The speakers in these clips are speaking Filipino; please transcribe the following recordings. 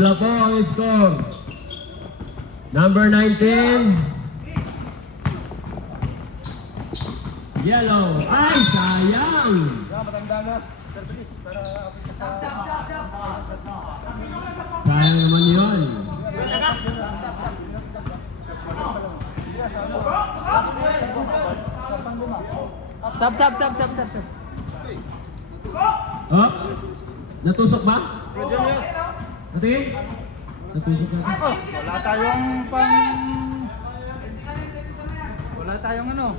Wala po ang score. Number 19. Yellow. Ay, sayang. Matanda na. Sayang naman yun. Sab. Oh, natusok ba? Natingin? Natusok natin. Wala tayong ano.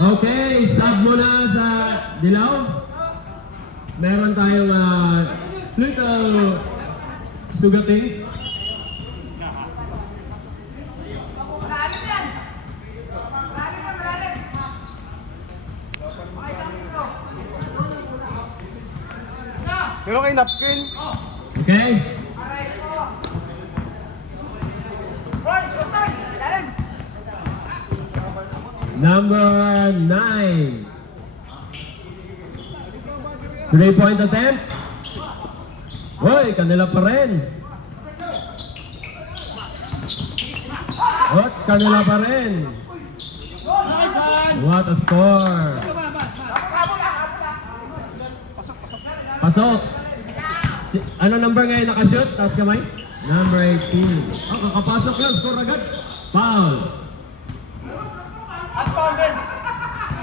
Okay, sub muna sa dilaw. Meron tayong little sugatings. Meron kayo napkin? Okay? Number 9. 3-point attempt. Hoy, kanila pa rin. At kanila pa rin. What a score. Pasok. Ano number ngayon nakashoot? Taas kamay? Number 18. Oh, kakapasok lang. Score agad. Foul. At foul din.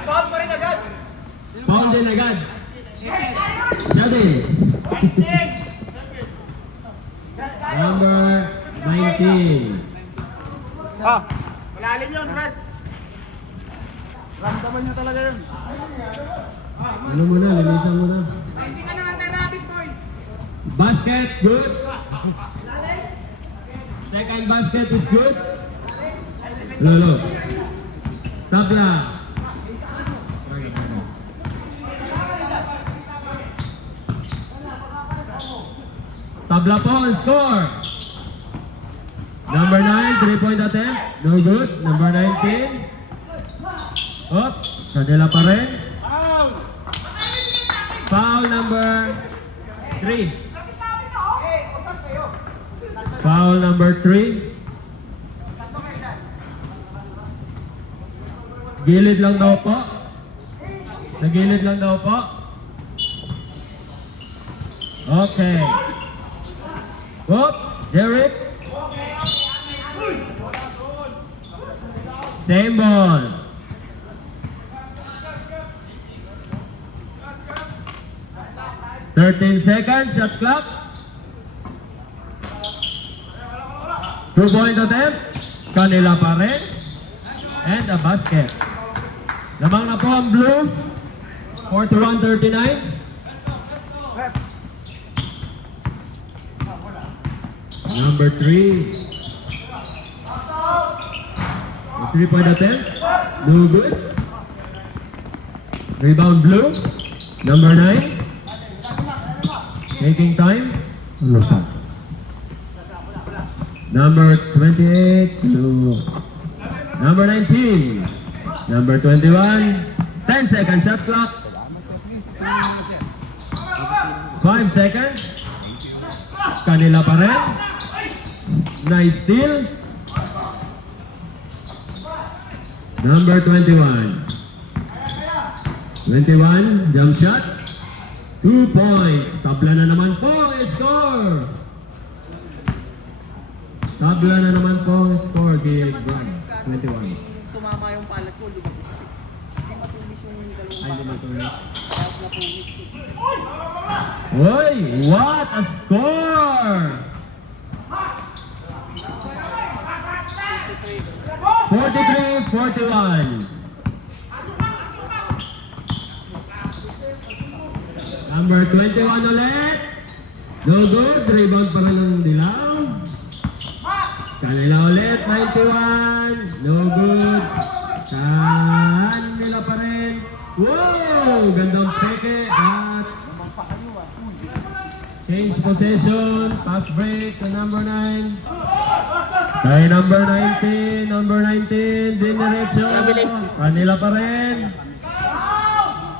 Foul pa rin agad. Foul din agad. Siya din. Number 19. Malalim yun, Brad. Ramdaman nyo talaga yun. Ano muna? Linisan muna. Hindi ka naman tayo rabis, boy. Basket, good. Second basket is good. Lolo. Tabla. Tabla po ang score. Number 9, 3-point attempt. No good. Number 19. Up. Kanila pa rin. Foul! Foul number 3. Foul number 3. Gilid lang daw po. Sa gilid lang daw po. Okay. Whoop, Derek. Same ball. Thirteen seconds, shot clock. 2-point attempt. Kanila pa rin. And a basket. Lamang na po ang blue. 41-39. Number 3. 3-point attempt. No good. Rebound blue. Number 9. Taking time. Number 28 to number 19. Number 21. 10 seconds shot clock. 5 seconds. Kanila pa rin. Nice steal. Number 21. 21, jump shot. 2 points. Tabla na naman po ang score. Tabla na naman po ang score kay Brad. 21. Tumama yung palat ko, lumabas. Hindi matulis yung dalawang Ay, hindi matulis. Kahit napulis. Hoy, what a score! 43-41. Number 21 ulit. No good. Rebound pa rin ng dilaw. Kanila ulit. 91. No good. Kanila pa rin. Wow! Gandang peke at change possession. Pass break to number 9. Kay number 19, diniretso. Kanila pa rin.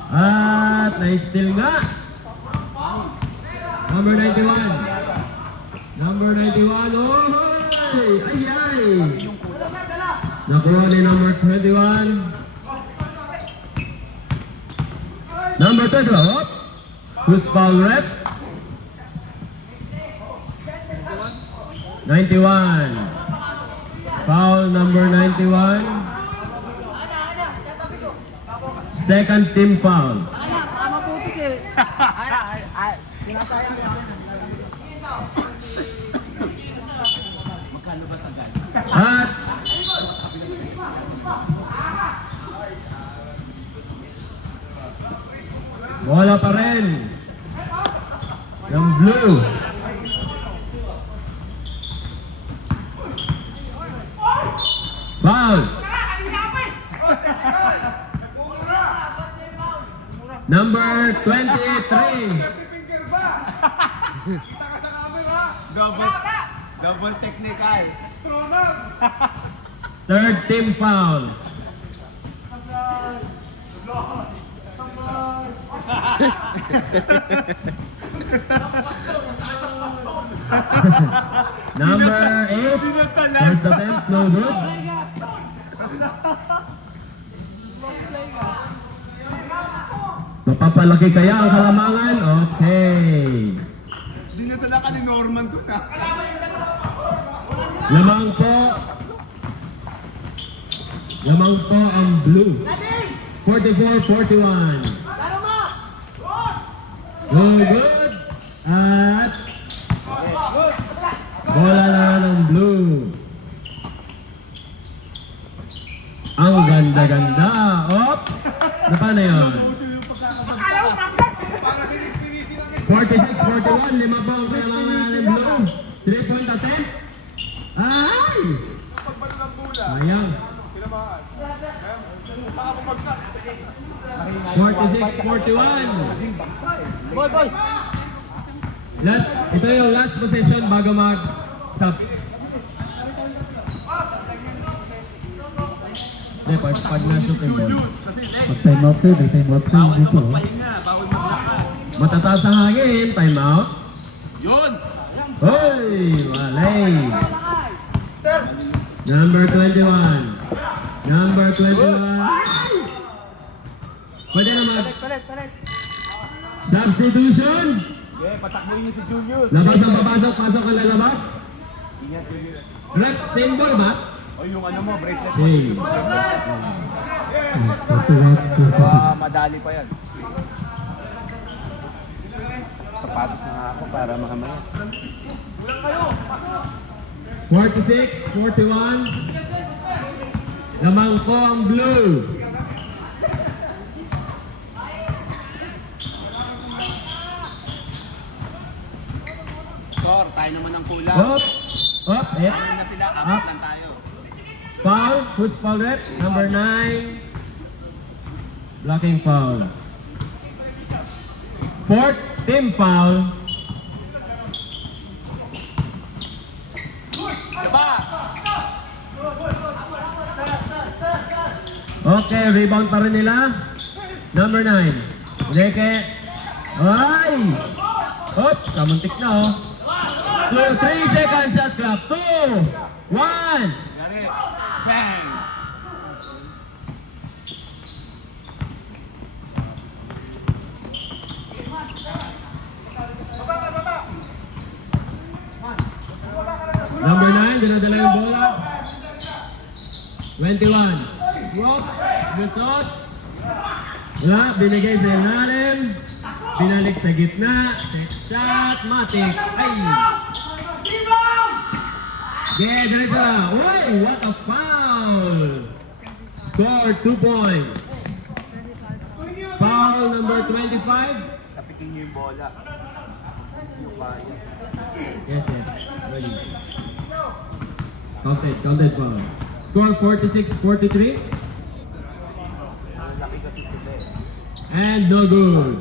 At na-steal nga. Number 91. Number 91. Oy! Ay! Nakuha ni number 21. Number 20. Hop! Who's foul rep? 91. Foul number 91. Second team foul. Maputos eh. Sinasayang yan. At wala pa rin ng blue. Foul. Number 23. Double technical. Third team foul. Number 8. First attempt, no good. Mapapalaki kaya ang kalamangan? Okay. Dinasala ka ni Norman ko na. Lamang po. Lamang po ang blue. 44-41. No good. At bola na ng blue. Ang ganda-ganda. Op! Na paano yun? 46-41. Lima po ang kailangan natin blue. 3-point attempt. Ay! Sayang. 46-41. Boy. Last, ito yung last possession bago mag-stop. Hindi, pag na-shoot yung ball. Pag time out yun, may time out yun dito. oh. Matataas ang hangin, time out. Yun! Hoy! Malay! Number 21. Number 21. Pwede na Palit. substitution. Patakbuhin niyo si Julius. Labas ang papasok, pasok ang lalabas. Rep, same ball ba? O yung ano mo, bracelet. Same. 41-46. Madali pa yan. Sapatos na nga ako para makamaya. 46-41. Lamang po ang blue. Score, tayo naman ang kulang. Up. Ayun na sila, Up. apat lang tayo. Foul. Who's foul rep? Number 9. Blocking foul. Fourth team foul. Okay, rebound pa rin nila. Number 9. Reke. Ay! Hop, kamuntik na oh. 3 seconds shot clock. 2, 1. Gari. Bang! Number 9, dinadala yung bola. 21. Drop, gusot. Wala, binigay sa ilalim. Binalik sa gitna. Set shot, matik. Ay! Yeah, diretso na. Uy, what a foul! Score 2 points. Foul number 25. Tapikin niyo yung bola. Yung kaya. Yes. Ready. Counted foul. Score 46-43. Laki kasi sila eh. And no good.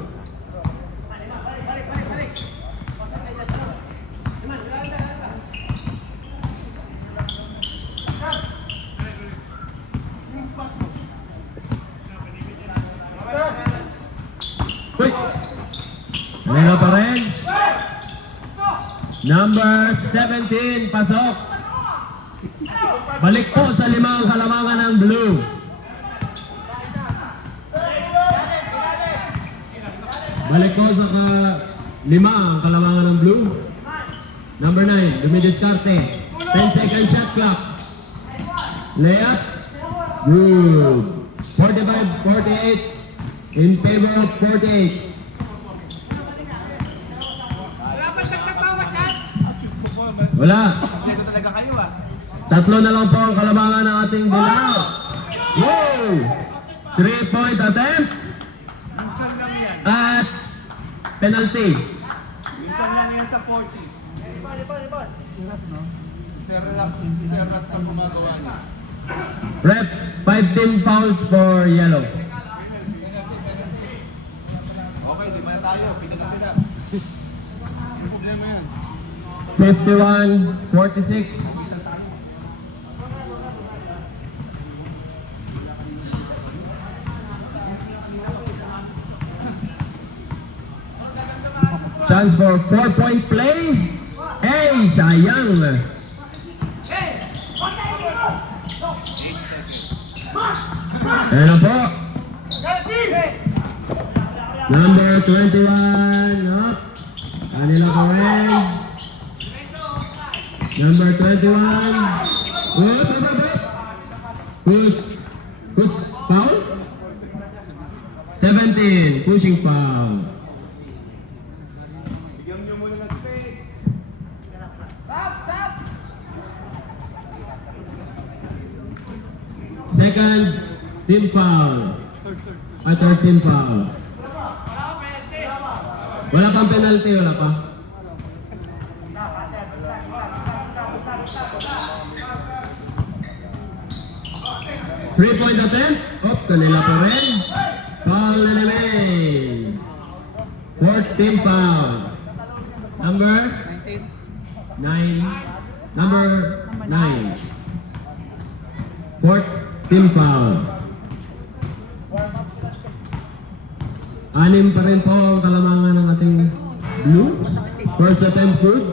Kanila pa rin. Number 17, pasok. Balik po sa limang kalamangan ng blue. Balik po sa lima ang kalamangan ng blue. Number 9, dumidiskarte. 10 second shot clock. Layup. Good. 45-48 in favor of 48. Wala. Dito talaga kayo ah. Tatlo na lang po ang kalamangan ng ating dilaw. Wow! 3-point attempt Minsan lang yan. at penalty. Minsan lang yan sa 40s. Serras pa gumagawa niya. Ref, 5 team fouls for yellow. Okay, di ba na tayo? Pito na sila. Yung problema yan. 51-46. Chance for 4-point play. Hey, sayang. Ayan na po. Number 21. Up. Kanila pa rin. Number 21. Up. Who's foul? 17. Pushing foul. Bigyan nyo muna ng space. Second team foul. Third team foul. Wala pang penalty, wala pa. Three-point attempt. Op, kanila pa rin. Foul na naman. Fourth team foul. Number 9. Number 9. Fourth team foul. Anim pa rin po ang kalamangan ng ating blue. First attempt good.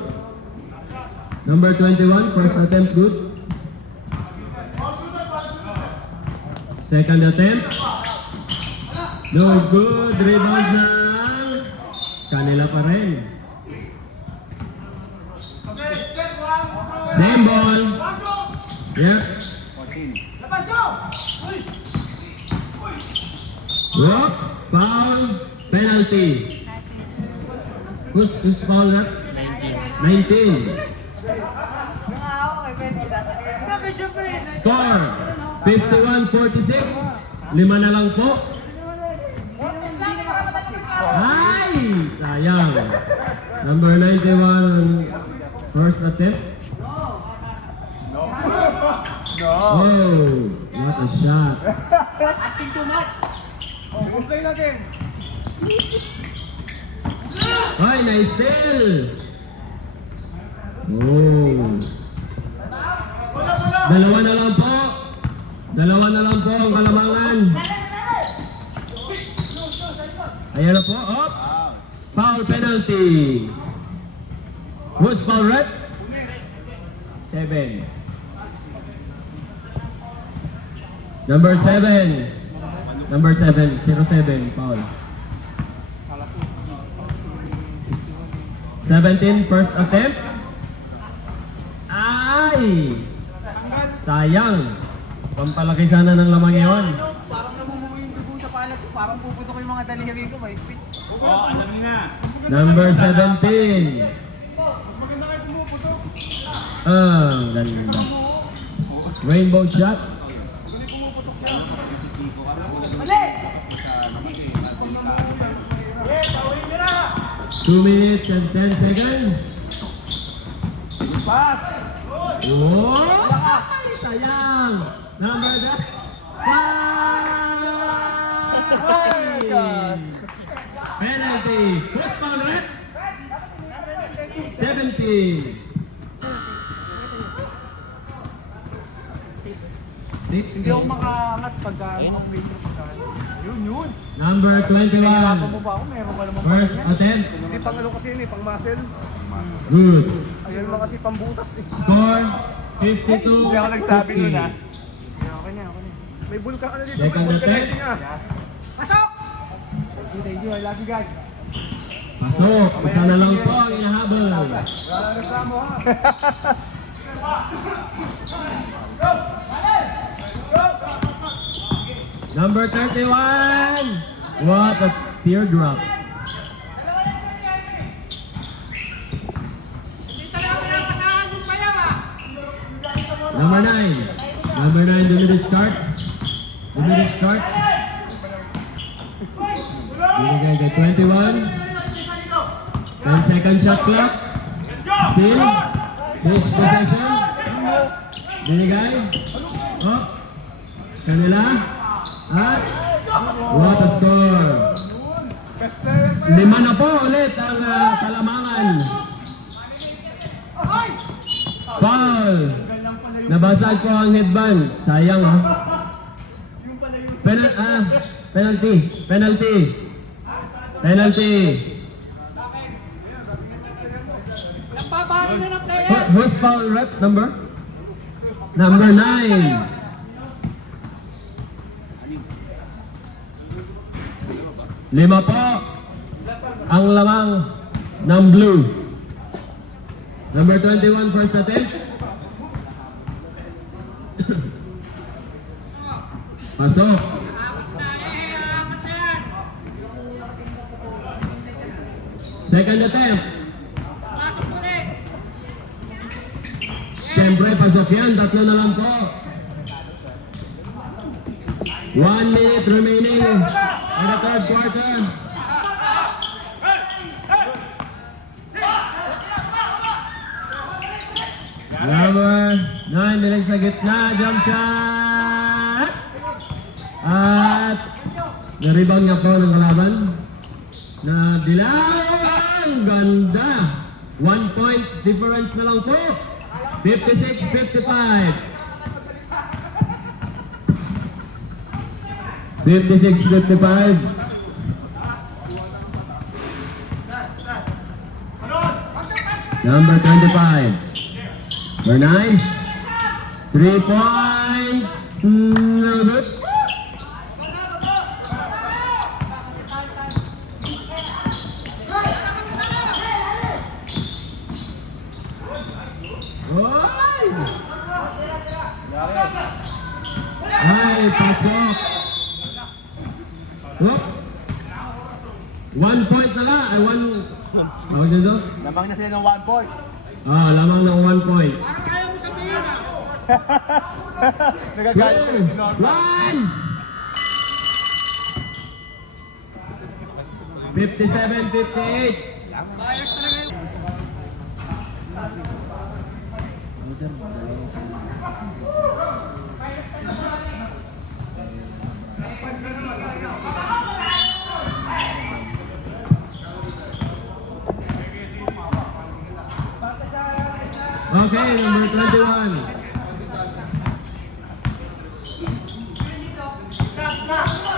Number 21, first attempt good. Second attempt. No good. Rebound na. Kanila pa rin. Same ball. Yep. 14. Whoop. Foul. Penalty. Who's foul that? 19. Score. 51-46. 5 na lang po. Ay! Sayang. Number 91 first attempt. Oh, what a shot. Asking too much. Play natin. Ay, nice steal. Oh. Dalawa na lang po. Dalawa na lang po ang kalamangan. Ayan na po. Up. Foul penalty. Who's foul red? 7. Number 7. Number 7. 07. Foul. 17. First attempt. Ay! Sayang. Pampalaki sana ng lamang yun. Ano, parang namumuo yung dugo sa palad ko. Parang puputok yung mga daliri ko. Mahigpit. Oo, alam niyo na. Number 17. Mas maganda kayo pumuputok. Ah, ganda. Rainbow shot. Huli pumuputok siya. Mali! 2 minutes and 10 seconds. Pass! Oh! Ay, sayang! Number 5! Penalty! Who's foul red? 17. Hindi ako makaangat pagka mga free throw pagka. Yun. Number Nahihirapan mo 21. ba ako? Meron ka naman First pala yan. attempt. Hindi pang ano kasi yun eh, pang muscle. Good. Ayun naman kasi pambutas eh. Score 52. Hindi ako nagsabi nun ah. Okay niya. May bulka ano dito. Second may attempt. vulcanizing ah. Pasok! Thank you, I love you guys. Pasok. Isa na lang po ang inahabol. Wala na sa mo ha. Number 31. What a teardrop. Number 9. Number 9, Dimitrios Carts. Binigay kay 21. 10 second shot clock. Steal. Switch possession. Binigay. Oh. Kanila. At what a score. Lima na po ulit ang Kalamangan. Foul. Nabasag ko ang headband. Sayang ha. Penalty. Who's foul rep number? Number 9. Lima po ang lamang ng blue. Number 21, first attempt. Pasok. Second attempt. Siyempre, pasok yan. Tatlo na lang po. 1 minute remaining in the third quarter. Number 9, nilig sa gitna, jump shot! At na-rebound niya po ng kalaban na dilaw. Ganda! 1 point difference na lang po. 56-55. 56-55. Number 25. Number 9. 3 points. No good. Ay, pasok. Whoop. 1 point na lang. Ay, 1. Tawag dito? Lamang na sila ng 1 point. Ah, lamang ng 1 point. Parang ayaw mo sabihin ah. Nagagalit ka rin. 57-58. Bias talaga yun. Okay, number 21.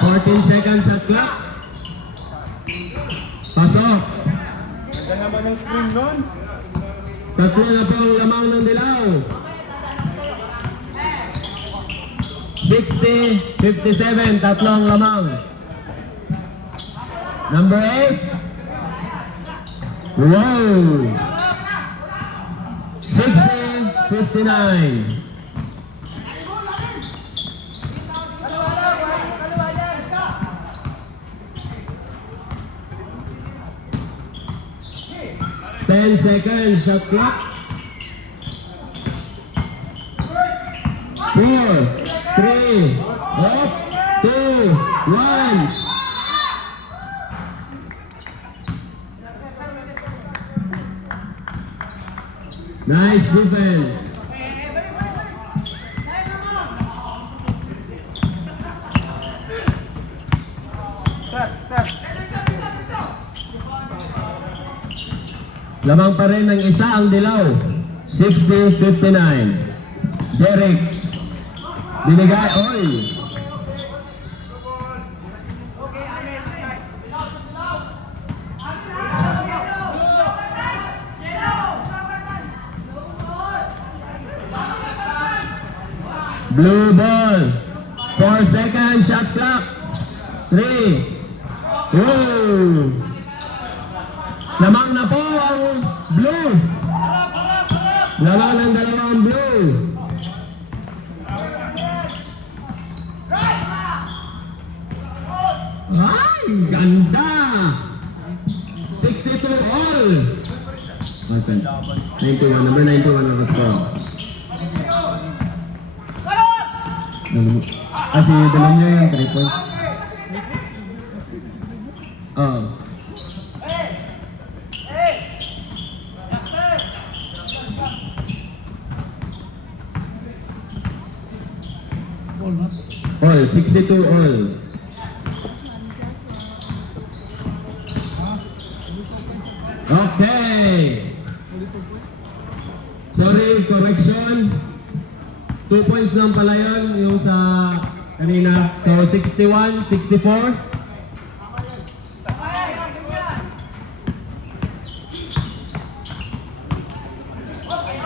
14 seconds shot clock. Pasok. Ganda naman ng screen nun. Tatlo na po ang lamang ng dilaw. 60-57, tatlo ang lamang. Number 8. Wow! 60-59. Ten seconds shot clock. 4, 3, up, 2, 1. Nice defense. Lamang pa rin ng isa ang dilaw. 60-59. Jeric. Binigay, oy. Blue ball. 4 seconds, shot clock. 3. Woo! Lamang na po ang blue. Lamang ng dalawang blue. Ay, ganda! 62 all. Asan? 91, number 91 ang score. Kasi dalam niya yung 3 points. Oh. All, 62 all. Okay. Sorry, correction. 2 points lang pala yun, yung sa kanina. So, 61, 64.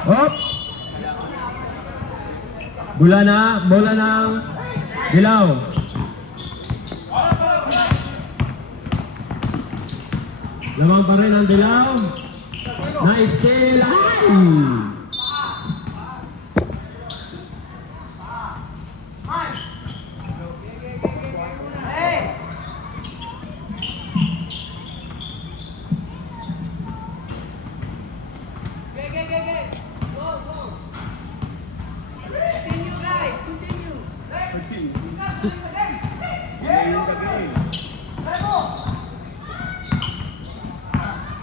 Hop! Bola ng dilaw. Lamang pa rin ang dilaw. Nice steal. Ay! Yung gagawin.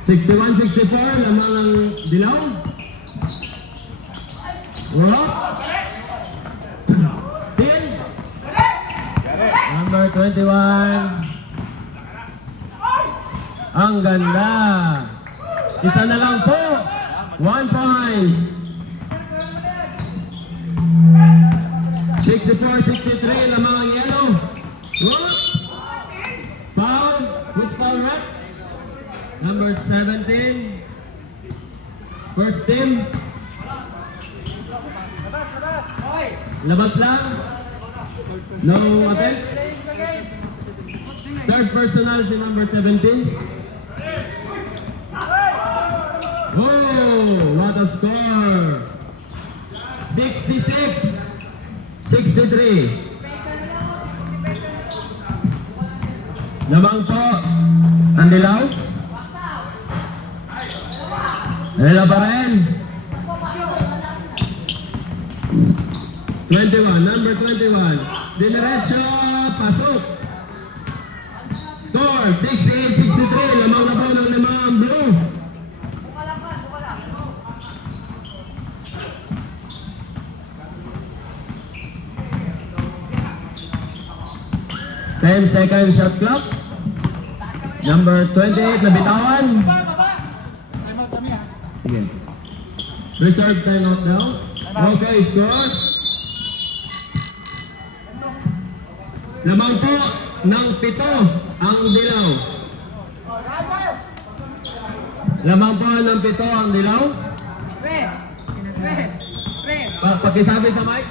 61-64, lamang ang dilaw. Whoop. Still. Number 21. Ang ganda. Isa na lang po. 1 point. 64-63, lamang ang yellow. Whoop. Foul. Who's foul rep? Number 17. First team. Labas lang. No attempt. Third personal si number 17. Oh, what a score. 66-63. Lamang po ang dilaw. Nila pa rin. 21, number 21. Dinerecho, pasok. Score, 68-63. Lamang na po ng lamang blue. Ten second shot clock. Number 28 na bitawan. Sige. Reserve timeout now. Okay, score. Lamang po ng 7 ang dilaw. Lamang po ng 7 ang dilaw. Pakisabi sa mic.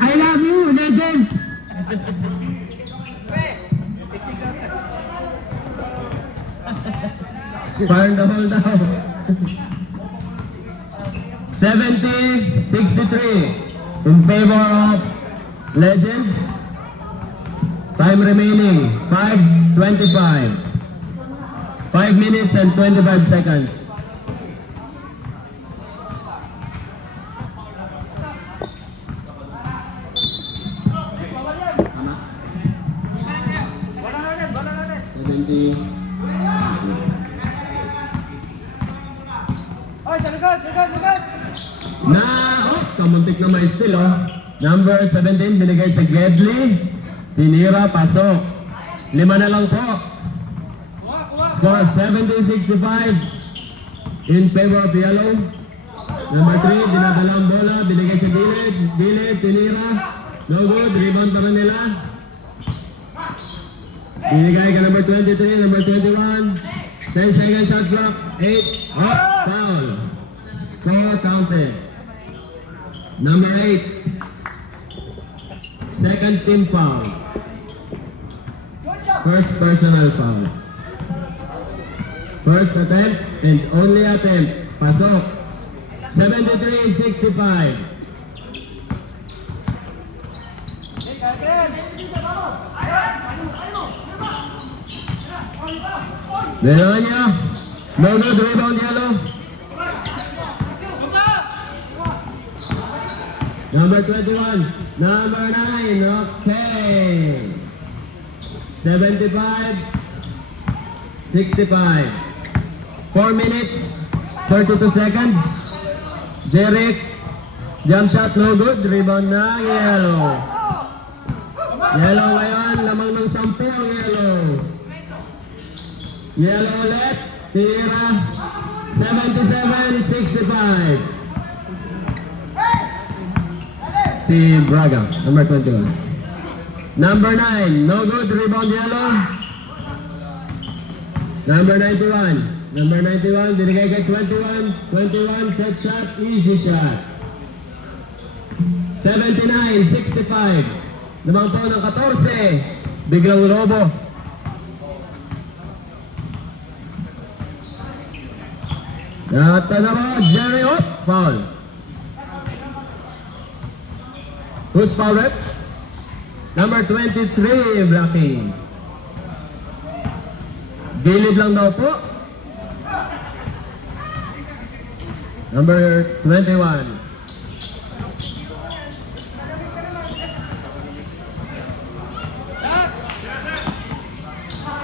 I love you, legend! Burn the hole down. 70-63 in favor of Legends. Time remaining 5:25. 5 minutes and 25 seconds. Tama? 70. Na, kamuntik na ma-steal, oh. Number 17, binigay sa Gedley. Tinira, pasok. 5 na lang po. Score 70-65 in favor of yellow. Number 3, dinadala ang bola, binigay sa gilid, tinira. No good, rebound pa rin nila. Binigay ka number 23, number 21. 10 second shot clock, 8, up, foul. Score counted. Number 8, second team foul. First personal foul. First attempt and only attempt. Pasok. 73-65. Melania. No good, rebound yellow. Number 21. Number 9. Okay. 75-65. 4 minutes, 32 seconds. Jerick, jump shot, no good. Rebound na, yellow. Yellow ngayon, lamang ng 10 ang yellow. Yellow ulit, tira. 77-65. Si Braga, number 21. Number 9, no good, rebound yellow. Number 91. Number 91, binigay kay 21. 21, set shot, easy shot. 79-65. Lamang po ng 14. Biglang robo. Natanaro, Jerry, oh, foul. Who's foul rep? Number 23, blocking. Gilid lang daw po. Number 21.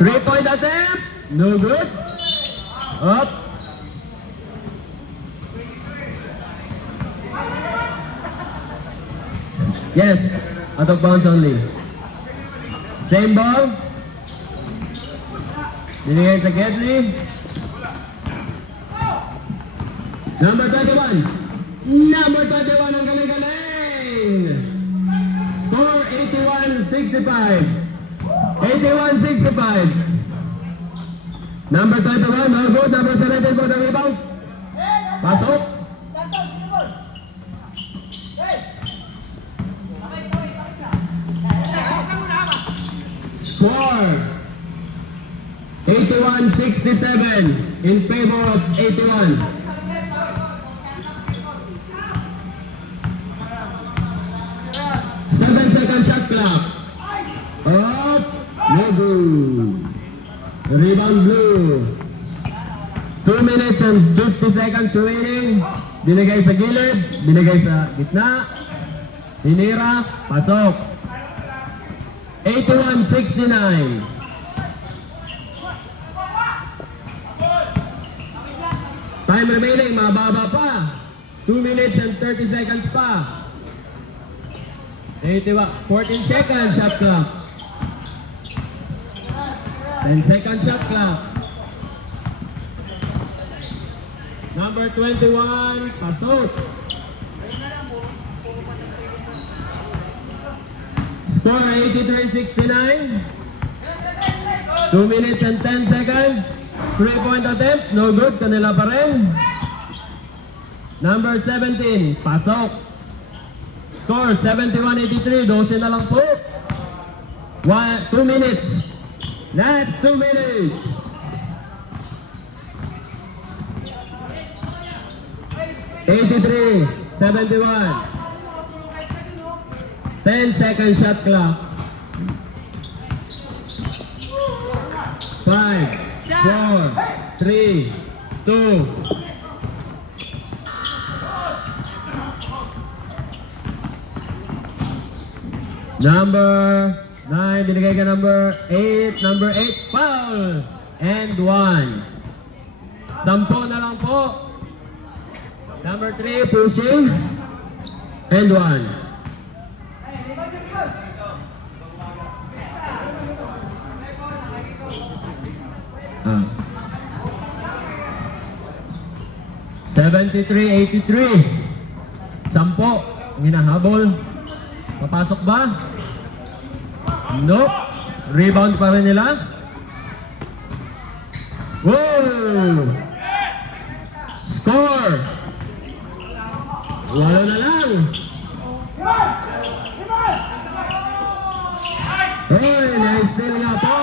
Three-point attempt. No good. Up. Yes. Out of bounds only. Same ball. Binigay sa Gedley. Number 21. Number 21 ang galing-galing. Score 81-65. 81-65. Number 21, no good. Number 17 for the rebound. Pasok. Score 81-67 in favor of 81. Second shot clock. Up. No good. Rebound blue. 2 minutes and 50 seconds remaining. Binigay sa gilid. Binigay sa gitna. Tinira. Pasok. 81-69. Time remaining. Mababa pa. 2 minutes and 30 seconds pa. 14 seconds shot clock. 10 second shot clock. Number 21, pasok. Score 83-69. 2 minutes and 10 seconds. 3-point attempt, no good, kanila pa rin. Number 17, pasok. Score 71-83, 12 na lang po. 2 minutes. Last 2 minutes. 83-71. 10 second shot clock. 5, 4, 3, 2. Number 9, binigay ka number 8. Number 8, foul. And 1. 10 na lang po. Number 3, pushing. And 1. 73-83. 10. Hinahabol. Papasok ba? Nope. Rebound pa rin nila. Whoa! Score! 8 na lang. Hoy, na-steal nga po.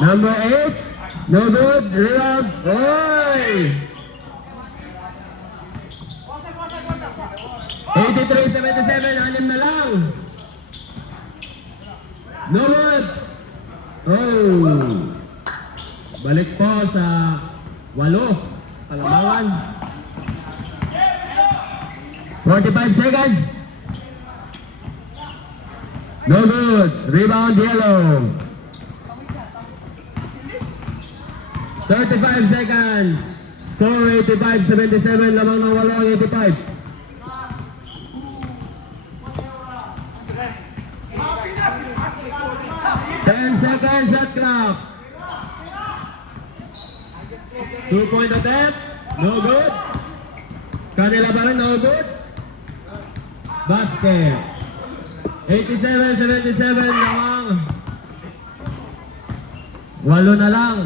Number 8. No good. Rebound. Hoy! 83-77. 6 na lang. No good. Oh. Balik po sa 8. Kalamangan. 45 seconds. No good. Rebound yellow. 35 seconds. Score 85-77. Lamang ng 8 ang 85. 10 seconds shot clock. 2-point attempt. No good. Kanila pa rin, no good. Basket. 87-77 lamang. 8 na lang.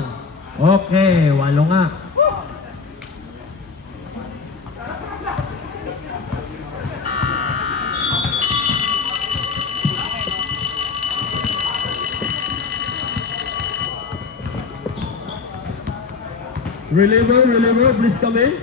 Okay, 8 nga. Reliever, please come in.